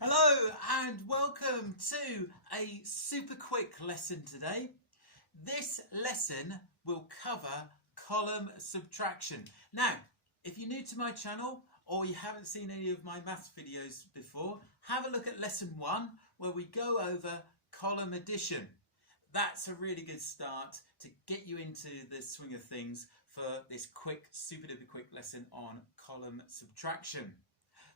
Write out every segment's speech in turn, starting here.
Hello and welcome to a super quick lesson today. This lesson will cover column subtraction. Now, if you're new to my channel or you haven't seen any of my maths videos before, have a look at lesson 1 where we go over column addition. That's a really good start to get you into the swing of things for this quick, super duper quick lesson on column subtraction.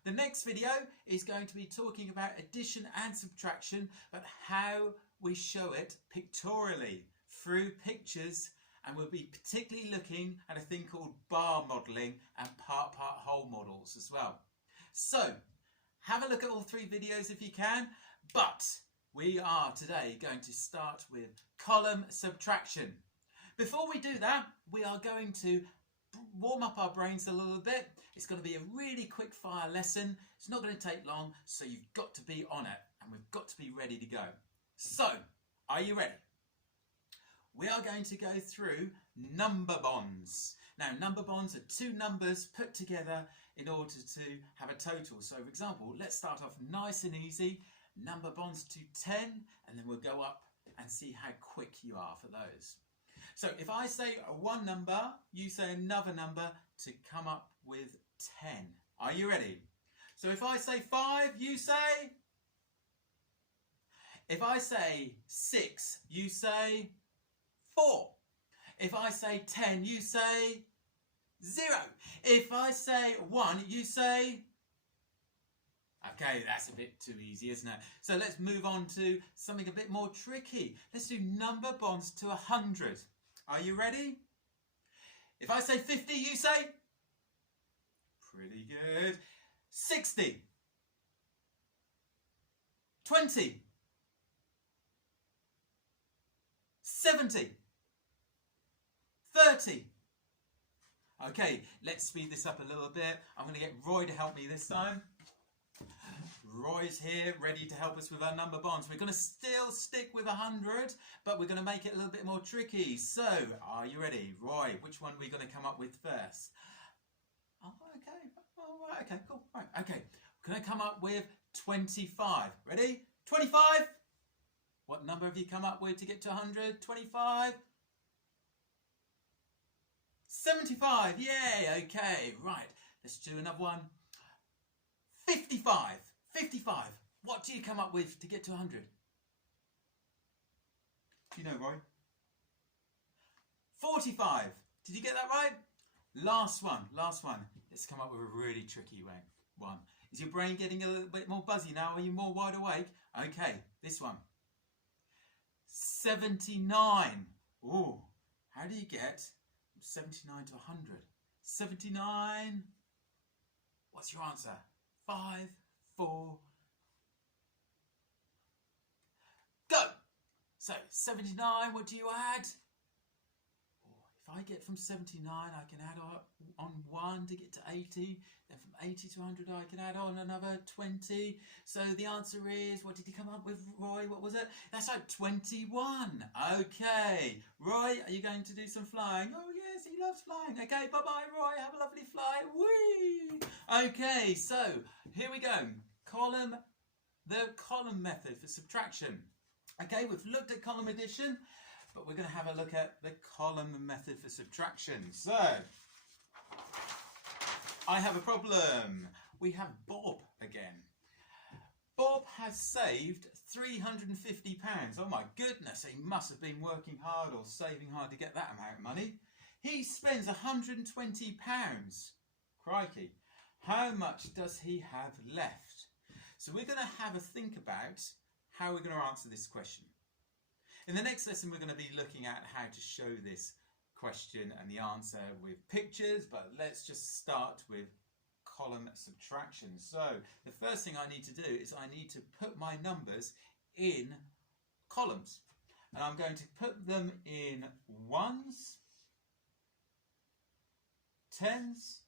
The next video is going to be talking about addition and subtraction, but how we show it pictorially through pictures, and we'll be particularly looking at a thing called bar modelling and part-part whole models as well. So have a look at all 3 videos if you can, but we are today going to start with column subtraction. Before we do that, we are going to warm up our brains a little bit. It's going to be a really quick fire lesson. It's not going to take long, so you've got to be on it and we've got to be ready to go. So, are you ready? We are going to go through number bonds. Now, number bonds are 2 numbers put together in order to have a total. So, for example, let's start off nice and easy. Number bonds to 10, and then we'll go up and see how quick you are for those. So if I say one number, you say another number to come up with 10. Are you ready? So if I say 5, you say? If I say 6, you say 4. If I say 10, you say 0. If I say 1, you say? Okay, that's a bit too easy, isn't it? So let's move on to something a bit more tricky. Let's do number bonds to 100. Are you ready? If I say 50, you say? Pretty good. 60. 20. 70. 30. Okay, let's speed this up a little bit. I'm going to get Roy to help me this time. Roy's here, ready to help us with our number bonds. We're going to still stick with 100, but we're going to make it a little bit more tricky. So, are you ready? Roy, which one are we going to come up with first? Oh, okay. All right, okay, cool. Right, okay. We're going to come up with 25. Ready? 25. What number have you come up with to get to 100? 25. 75. Yay, okay. Right, let's do another one. 55. 55. What do you come up with to get to 100? Do you know, Roy? 45. Did you get that right? Last one. Let's come up with a really tricky one. Is your brain getting a little bit more buzzy now? Are you more wide awake? Okay, this one. 79. Ooh, how do you get from 79 to 100? 79. What's your answer? 5, 4, go! So 79, what do you add? Oh, if I get from 79, I can add on 1 to get to 80. Then from 80 to 100, I can add on another 20. So the answer is, what did you come up with, Roy? What was it? That's like 21. Okay. Roy, are you going to do some flying? Oh, yes, he loves flying. Okay, bye-bye, Roy. Have a lovely flight. Whee! Okay, so here we go. The column method for subtraction. Okay, we've looked at column addition, but we're going to have a look at the column method for subtraction. So, I have a problem. We have Bob again. Bob has saved £350. Oh my goodness, he must have been working hard or saving hard to get that amount of money. He spends £120. Crikey. How much does he have left? So we're going to have a think about how we're going to answer this question. In the next lesson, we're going to be looking at how to show this question and the answer with pictures, but let's just start with column subtraction. So the first thing I need to do is I need to put my numbers in columns. And I'm going to put them in ones, tens,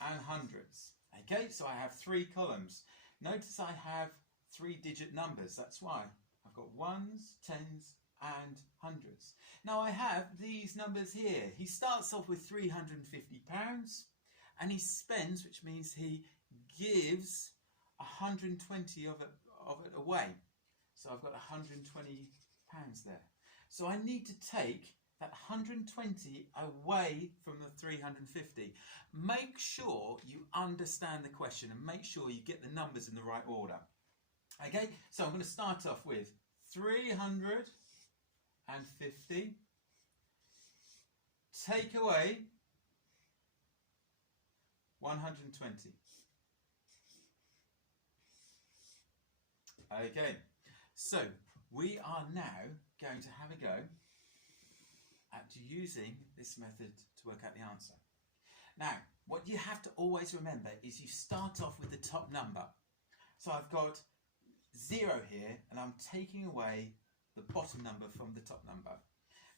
and hundreds. Okay, so I have 3 columns. Notice I have 3-digit numbers. That's why I've got ones, tens, and hundreds. Now I have these numbers here. He starts off with £350 and he spends, which means he gives 120 of it away. So I've got 120 pounds there. So I need to take that 120 away from the 350. Make sure you understand the question and make sure you get the numbers in the right order. Okay, so I'm going to start off with 350, take away 120. Okay, so we are now going to have a go at using this method to work out the answer. Now, what you have to always remember is you start off with the top number. So I've got 0 here, and I'm taking away the bottom number from the top number.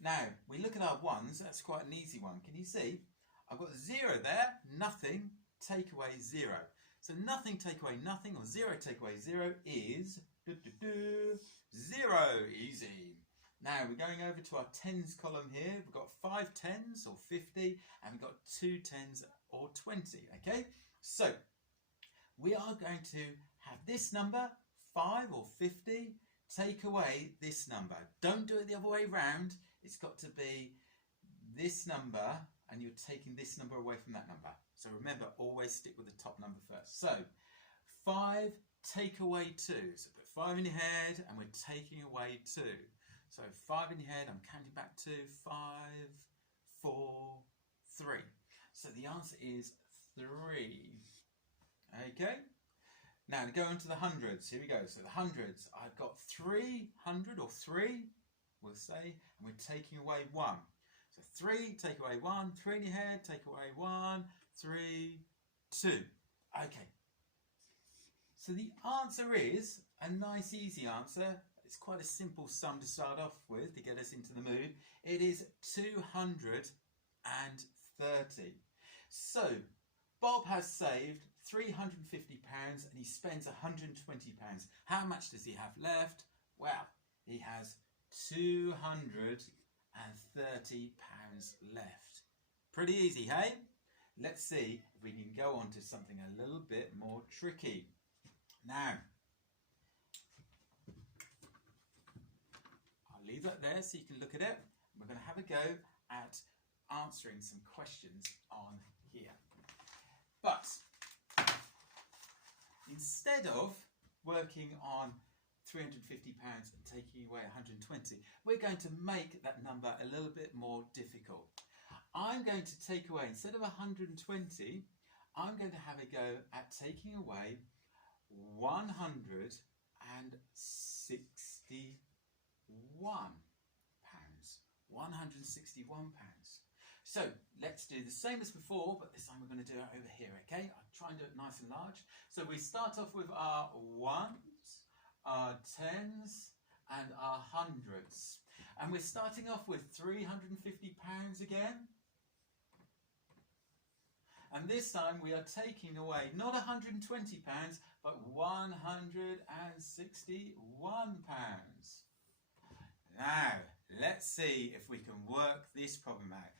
Now, we look at our ones, that's quite an easy one. Can you see? I've got 0 there, nothing, take away 0. So nothing take away nothing, or 0 take away 0 is 0, easy. Now we're going over to our tens column here. We've got 5 tens or 50, and we've got 2 tens or 20, okay? So we are going to have this number, 5 or 50, take away this number. Don't do it the other way round. It's got to be this number, and you're taking this number away from that number. So remember, always stick with the top number first. So 5 take away 2. So put 5 in your head, and we're taking away 2. So 5 in your head, I'm counting back 2, 5, 4, 3. So the answer is 3. Okay? Now to go on to the hundreds, here we go. So the hundreds, I've got 300 or 3, we'll say, and we're taking away 1. So 3, take away 1, 3 in your head, take away 1, 3, 2. Okay. So the answer is a nice easy answer. It's quite a simple sum to start off with to get us into the mood. It is 230. So Bob has saved £350 and he spends £120. How much does he have left? Well, he has £230 left. Pretty easy, hey? Let's see if we can go on to something a little bit more tricky. Now, I'll leave that there so you can look at it. We're going to have a go at answering some questions on here. But instead of working on £350 and taking away 120, we're going to make that number a little bit more difficult. I'm going to take away, instead of 120, I'm going to have a go at taking away 161 pounds. 161 pounds. So let's do the same as before, but this time we're going to do it over here, okay? I'll try and do it nice and large. So we start off with our ones, our tens, and our hundreds. And we're starting off with £350 again. And this time we are taking away not £120, but £161. Now, let's see if we can work this problem out.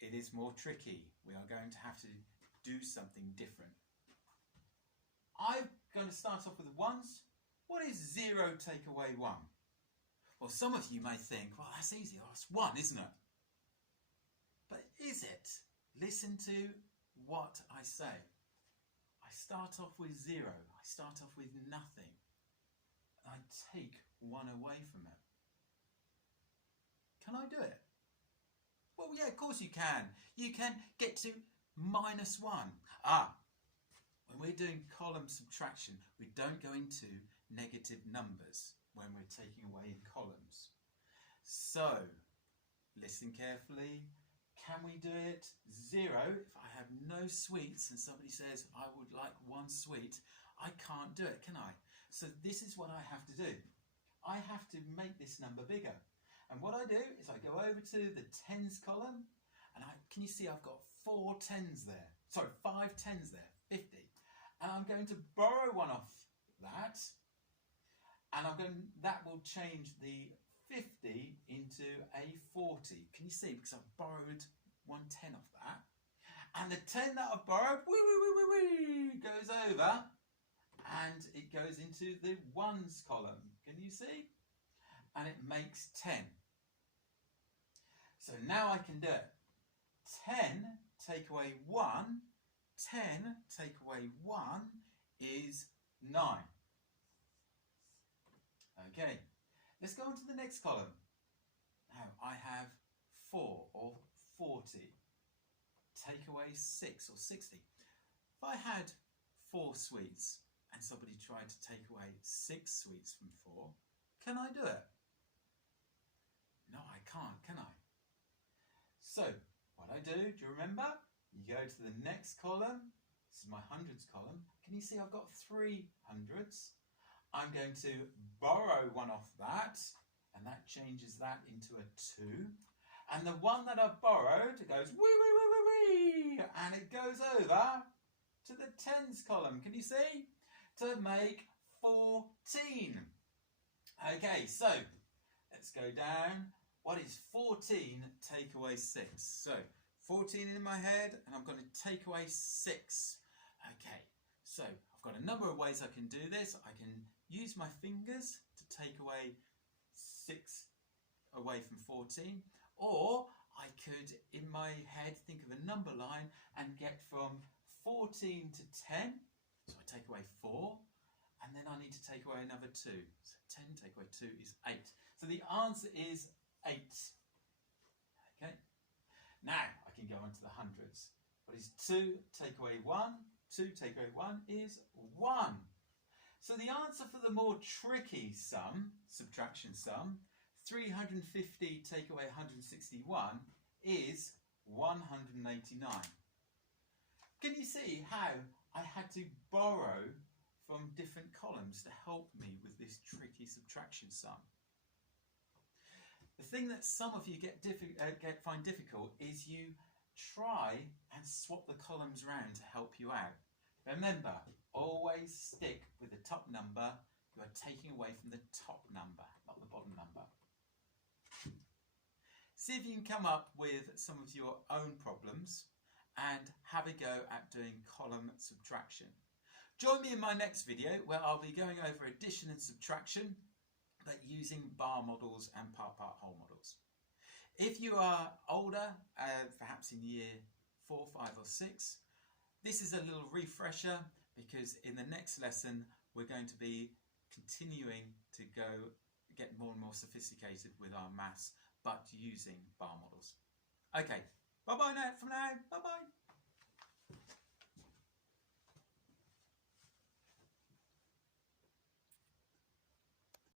It is more tricky. We are going to have to do something different. I'm going to start off with the ones. What is 0 take away 1? Well, some of you may think, well, that's easy. Oh, it's 1, isn't it? But is it? Listen to what I say. I start off with 0. I start off with nothing. I take 1 away from it. Can I do it? Well, yeah, of course you can. You can get to -1. When we're doing column subtraction, we don't go into negative numbers when we're taking away in columns. So, listen carefully. Can we do it? 0, if I have no sweets and somebody says, I would like 1 sweet, I can't do it, can I? So this is what I have to do. I have to make this number bigger. And what I do is I go over to the tens column, and can you see I've got 4 tens there? Sorry, 5 tens there, 50. And I'm going to borrow 1 off that, and that will change the 50 into a 40. Can you see? Because I've borrowed 1 10 off that. And the 10 that I've borrowed goes over, and it goes into the ones column. Can you see? And it makes 10. So now I can do it. 10 take away 1, 10 take away 1 is 9. Okay, let's go on to the next column. Now I have 4 or 40. Take away 6 or 60. If I had 4 sweets and somebody tried to take away 6 sweets from 4, can I do it? No, I can't, can I? So, what I do you remember? You go to the next column. This is my hundreds column. Can you see I've got 3 hundreds? I'm going to borrow one off that, and that changes that into a 2. And the one that I've borrowed goes wee, wee, wee, wee, wee, and it goes over to the tens column. Can you see? To make 14. Okay, so let's go down. What is 14 take away 6? So 14 in my head, and I'm going to take away 6. Okay, so I've got a number of ways I can do this. I can use my fingers to take away 6 away from 14, or I could, in my head, think of a number line and get from 14 to 10. So I take away 4, and then I need to take away another 2. So 10 take away 2 is 8. So the answer is 8. Okay. Now I can go on to the hundreds. What is 2 take away 1? 2 take away 1 is 1. So the answer for the more tricky sum, subtraction sum, 350 take away 161 is 189. Can you see how I had to borrow from different columns to help me with this tricky subtraction sum? The thing that some of you find difficult is you try and swap the columns around to help you out. Remember, always stick with the top number. You are taking away from the top number, not the bottom number. See if you can come up with some of your own problems and have a go at doing column subtraction. Join me in my next video where I'll be going over addition and subtraction, but using bar models and part whole models. If you are older, perhaps in year 4, 5 or 6, this is a little refresher because in the next lesson we're going to be continuing to get more and more sophisticated with our maths, but using bar models. Okay, bye-bye now from now, bye-bye.